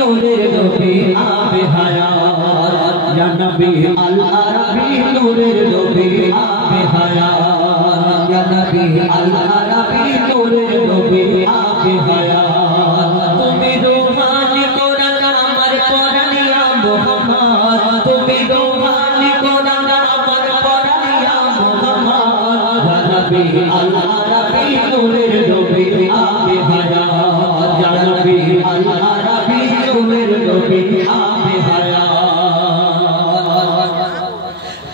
নূরের নবী আবে হায়াত ইয়া নবী আল আরবি নূরের নবী আবে হায়াত ইয়া নবী আল আরবি নূরের নবী আবে হায়াত তুমি রূহানি কোরআন আমার পরানিয়া মুহাম্মদ তুমি রূহানি কোরআন আমার পরানিয়া মুহাম্মদ ইয়া নবী আল আরবি নূরের নবী আবে হায়াত ইয়া নবী আল আরবি নূরের নবী আবে হায়াত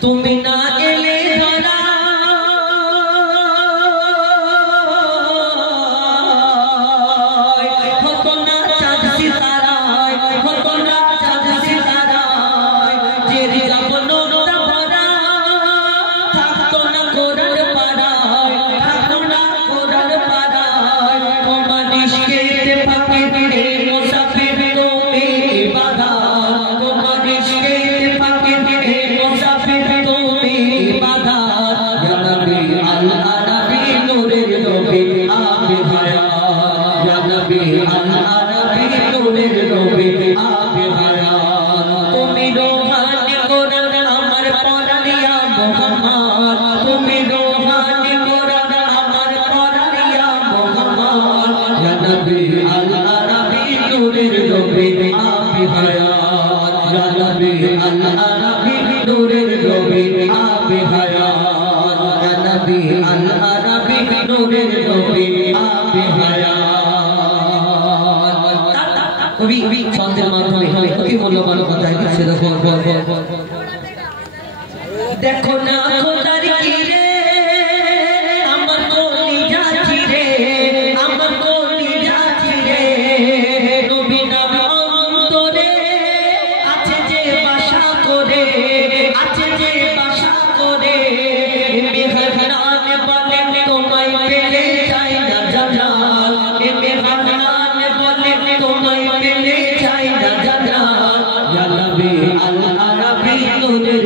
তুমি না এলে ধরা হতো না চাঁদ সিতারায় হতো না চাঁদ সিতারায় যে জীবনটা ভরা থাকতো না কোরআন পাড়ায় থাকতো না কোরআন পাড়ায় তোমার ইশকে পাকে রে মুসাফির তুমি ইবাদত তোমার ইশকে পাকে রে মুসাফির তুমি ইবাদত ইয়া নবী আল আরবি নূরের নবী আবে হায়াত ইয়া নবী আল আরবি নূরের নবী আবে হায়াত তুমি রূহানি কোরআন আমার পরানিয়া মুহাম্মদ তুমি রূহানি কোরআন আমার পরানিয়া মুহাম্মদ ইয়া নবী আল আরবি নূরের নবী আবে হায়াত ইয়া নবী আল আরবি নূরের নবী আবে হায়াত ইয়া নবী আল আরবি নূরের নবী আবে হায়াত কবি ছন্দের মাধ্যমে অতি মূল্যবান কথা লিখছে দেখো না খোদার কি রে আমার কলি যাচ্ছি রে আমার কলি যাচ্ছি রে নবী নাম অন্তরে আছে যে বাসা করে আছে যে বাসা করে মেহরান বলে তোমায় পেলে চাই না জান্নাত মেহরান বলে তোমায় পেলে চাই না জান্নাত ইয়া নবী আল আরবি নূরের